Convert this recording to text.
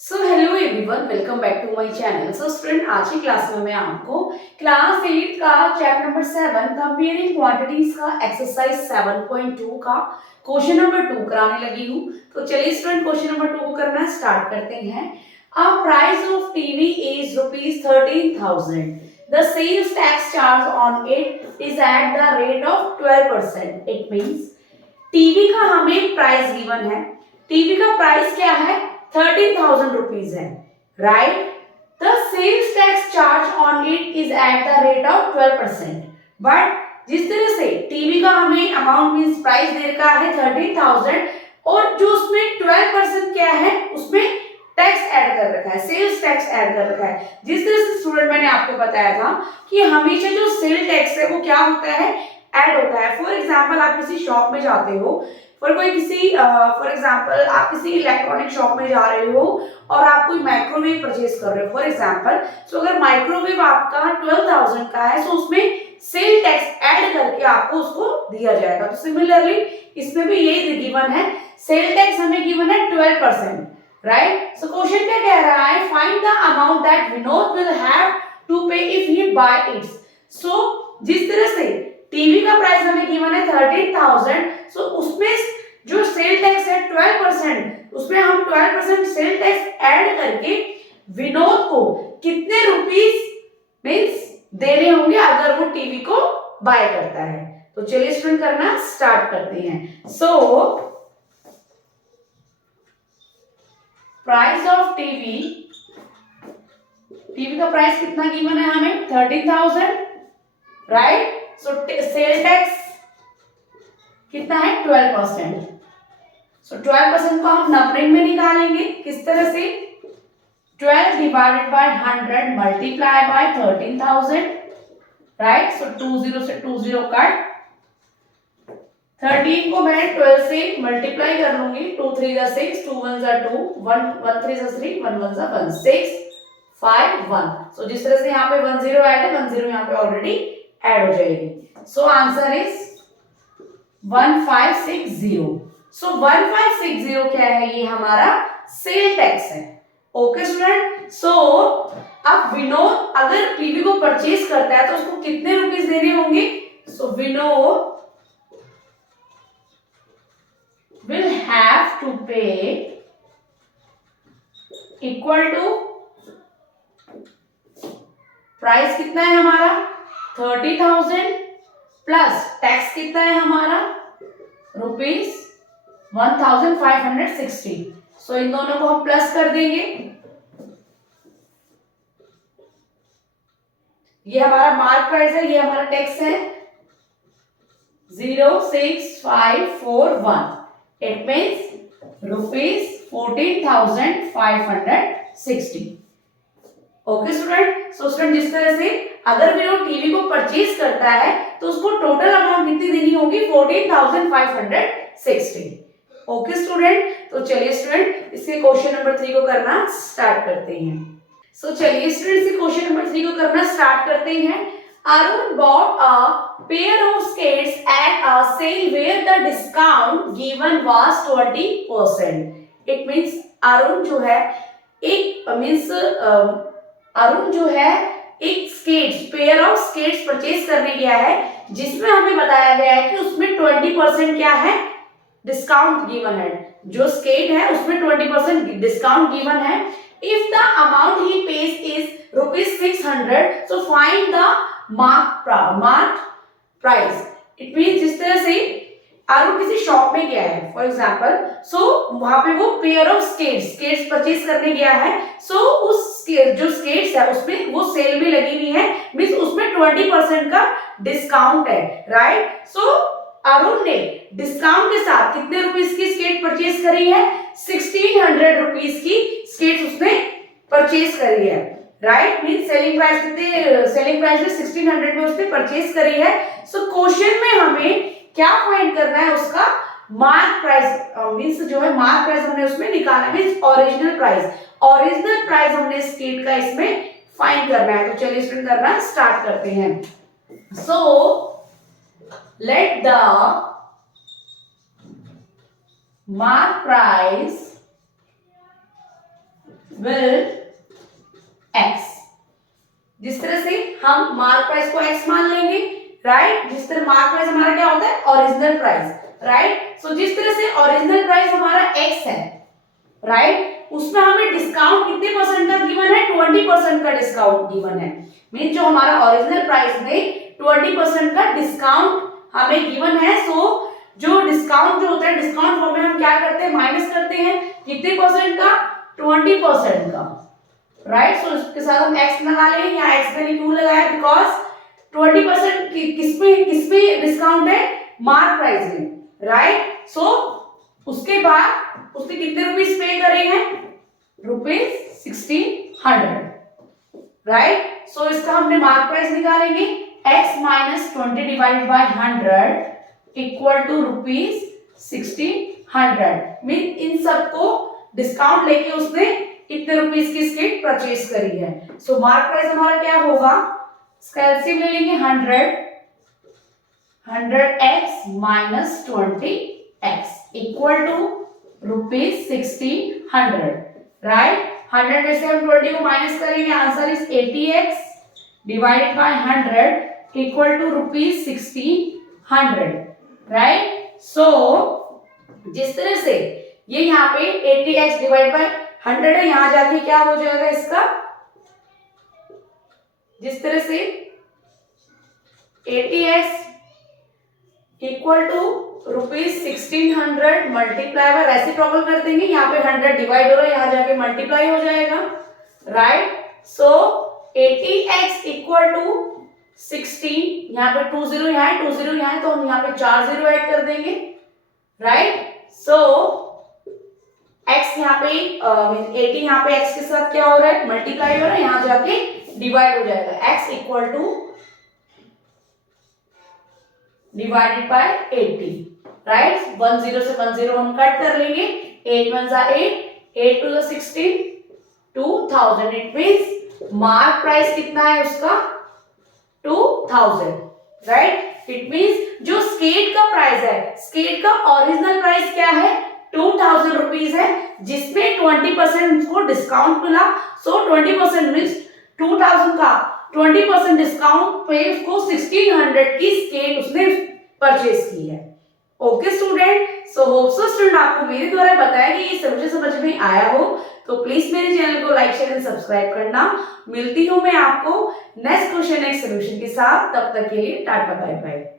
So hello everyone, welcome back to my channel. So student, आज की class में मैं आपको क्लास 8 का चैप्टर नंबर 7 कंपेयरिंग क्वांटिटीज का एक्सरसाइज 7.2 का क्वेश्चन नंबर 2 कराने लगी हूँ। तो चलिए स्टूडेंट, क्वेश्चन नंबर 2 को करना स्टार्ट करते हैं। A price of TV is ₹13,000. The sales tax charge on it is at the rate of 12%. It means TV का हमें प्राइस गिवन है। टीवी का प्राइस क्या है? 13,000 रुपीज है, right. The sales tax charge on it is at the rate of 12%. But जिस तरह से टीवी का हमें अमाउंट मींस प्राइस दे रखा है 13,000 और जो उसमें 12% क्या है, उसमें टैक्स ऐड कर रखा है, सेल्स टैक्स ऐड कर रखा है। जिस तरह से स्टूडेंट मैंने आपको बताया था कि हमेशा जो सेल टैक्स है वो क्या होता है, ऐड होता है। फॉर एग्जाम्पल, आप किसी शॉप में जाते हो, फॉर एग्जाम्पल आप किसी इलेक्ट्रॉनिक शॉप में जा रहे हो और आप कोई माइक्रोवेव परचेज कर रहे हो फॉर एग्जाम्पल। सो अगर माइक्रोवेव आपका 12,000 का है, सो उसमें सेल टैक्स ऐड करके आपको उसको दिया जाएगा। तो सिमिलरली इसमें भी यही गिवन है, सेल टैक्स हमें गिवन है 12%, राइट। सो क्वेश्चन क्या कह रहा है, find the amount that Vinod will have to pay if he buy its. So जिस तरह से टीवी का प्राइस हमें गिवन है 13,000, सो उसमें जो सेल टैक्स है 12%, उसमें हम 12% सेल टैक्स ऐड करके विनोद को कितने रुपीस मींस देने होंगे अगर वो टीवी को बाय करता है। तो चलिए स्टूडेंट करना स्टार्ट करते हैं। So price of TV, TV का प्राइस कितना गिवन है हमें 13,000, राइट। सो सेल टैक्स कितना है 12%। सो 12% को हम नंबरिंग में निकालेंगे किस तरह से, 12 divided by 100 multiply by 13,000, right. So 20 से 20 कट, 13 को मैं 12 से मल्टीप्लाई कर लूंगी, 2 3 जा 6, 2 1 जा 2, 1 1 3 जा 3, 1 1 जा 1, 6 5 1। सो जिस तरह से यहाँ पे 10 ऐड है, 10 यहाँ पे ऑलरेडी ऐड हो जाएगी। So answer is 1560। सो 1560 क्या है, ये हमारा सेल टैक्स है। Okay student. सो अब विनोद अगर टीवी को परचेज करता है तो उसको कितने रुपीस देने होंगे। So Vinod will have to pay equal to price कितना है हमारा 30,000 प्लस टैक्स कितना है हमारा ₹1560। सो इन दोनों को हम प्लस कर देंगे। ये हमारा मार्क प्राइस है, ये हमारा टैक्स है 06541। It means ₹14,560। Okay student. So student जिस तरह से अगर भी वो टीवी को परचेज करता है तो उसको टोटल अमाउंट कितनी देनी होगी 14,560। Okay student. तो चलिए स्टूडेंट इसके क्वेश्चन नंबर 3 को करना स्टार्ट करते हैं। सो चलिए स्टूडेंट इसे क्वेश्चन नंबर 3 को करना स्टार्ट करते हैं। Arun bought a pair of skates at a sale where the discount given was 20%. It means Arun जो है एक skates pair of skates purchase करने गया है जिसमें हमें बताया गया है कि उसमें 20% क्या है, डिस्काउंट गिवन है। जो स्केट है उसमें 20% डिस्काउंट गिवन है। If the amount he page is ₹600, so find the mark price. It means जिस तरह से अरुण किसी शॉप में गया है फॉर एग्जांपल, सो वहां पे वो पेयर ऑफ स्केट्स परचेज करने गया है। सो उस जो स्केट्स है उसमें वो सेल में लगी हुई है, मींस उसमें 20% का डिस्काउंट है, राइट। सो अरुण ने डिस्काउंट के साथ कितने रुपीस की स्केट परचेज करी है, 1600 रुपीस की स्केट्स उसने परचेज करी है, राइट। मींस सेलिंग प्राइस में 1600 में उसने परचेज करी है। सो क्वेश्चन में हमें क्या फाइंड करना है, उसका मार्क प्राइस मींस जो है मार्क प्राइस हमने उसमें निकालना मींस ओरिजिनल प्राइस हमने स्केट का इसमें फाइंड करना है। तो चलिए स्टूडेंट करना स्टार्ट करते हैं। So let the mark price will x. जिस तरह से हम मार्क प्राइस को एक्स मान लेंगे, राइट, जिस तरह मार्क प्राइस हमारा क्या होता है, ओरिजिनल प्राइस, राइट। सो जिस तरह से ओरिजिनल प्राइस हमारा एक्स है, राइट, उसमें हमें डिस्काउंट कितने परसेंट का गिवन है, 20% का डिस्काउंट गिवन है। मीन जो हमारा ओरिजिनल प्राइस में 20% का डिस्काउंट हमें गिवन है। सो जो डिस्काउंट जो होता है, डिस्काउंट फॉर्म में हम क्या करते हैं, माइनस करते हैं कितने परसेंट का, 20% का, राइट। सो इसके साथ हम x लगा लेंगे, यहाँ x मैंने क्यों लगाया, बिकॉज 20% किसमें डिस्काउंट है, मार्क प्राइस में, राइट। सो उसके बाद उसने कितने रुपीस पे करे हैं, ₹1600, राइट। सो इसका हमने मार्क प्राइस निकालेंगे, x minus 20 divided by 100 equal to ₹1600। Mean इन सबको डिस्काउंट लेके उसने कितने रुपीस की स्केट परचेज करी है। सो मार्क प्राइस हमारा क्या होगा, इसका एलसीएम ले लेंगे, 100x minus 20x equal to ₹1600, right. 100 में से हम 20 को माइनस करेंगे, answer is 80x divided by 100 equal to ₹1600, right. So जिस तरह से ये यहाँ पे 80x डिवाइड बाय 100 है, यहां जाके क्या हो जाएगा इसका, जिस तरह से 80x equal to ₹1600 multiply by, reciprocal कर देंगे, यहाँ पे 100 डिवाइड हो रहा है, यहाँ जाके मल्टीप्लाई हो जाएगा, right. So 80x equal to 16, यहाँ पे 20 यहाँ है, 20 यहाँ है, तो हम यहाँ पे 4 0 ऐड कर देंगे, राइट। सो x यहाँ पे 80 यहाँ पे x के साथ क्या हो रहा है, मल्टीप्लाई हो रहा है, यहाँ जाके डिवाइड हो जाएगा, x equal two divided by 80, right. 10 से 10 हम कट कर लेंगे, 8 1 जा 8, 8 2 जा 16, 2000। इट मींस मार्क प्राइस कितना है उसका, 2000, राइट। इट मींस जो स्केट का प्राइस है, स्केट का ओरिजिनल प्राइस क्या है, 2000 रुपीज है, जिसमें 20% उसको डिस्काउंट मिला। सो 20% मींस 2000 का 20% डिस्काउंट पे उसको 1600 की स्केट उसने परचेज की है। Okay student, so hope so student आपको मेरे द्वारा बताया कि ये सब्जेक्ट समझ में आया हो, तो प्लीज मेरे चैनल को लाइक शेयर एंड सब्सक्राइब करना। मिलती हूँ मैं आपको नेक्स्ट क्वेश्चन नेक्स्ट सोल्यूशन के साथ, तब तक के लिए टाटा बाय बाय।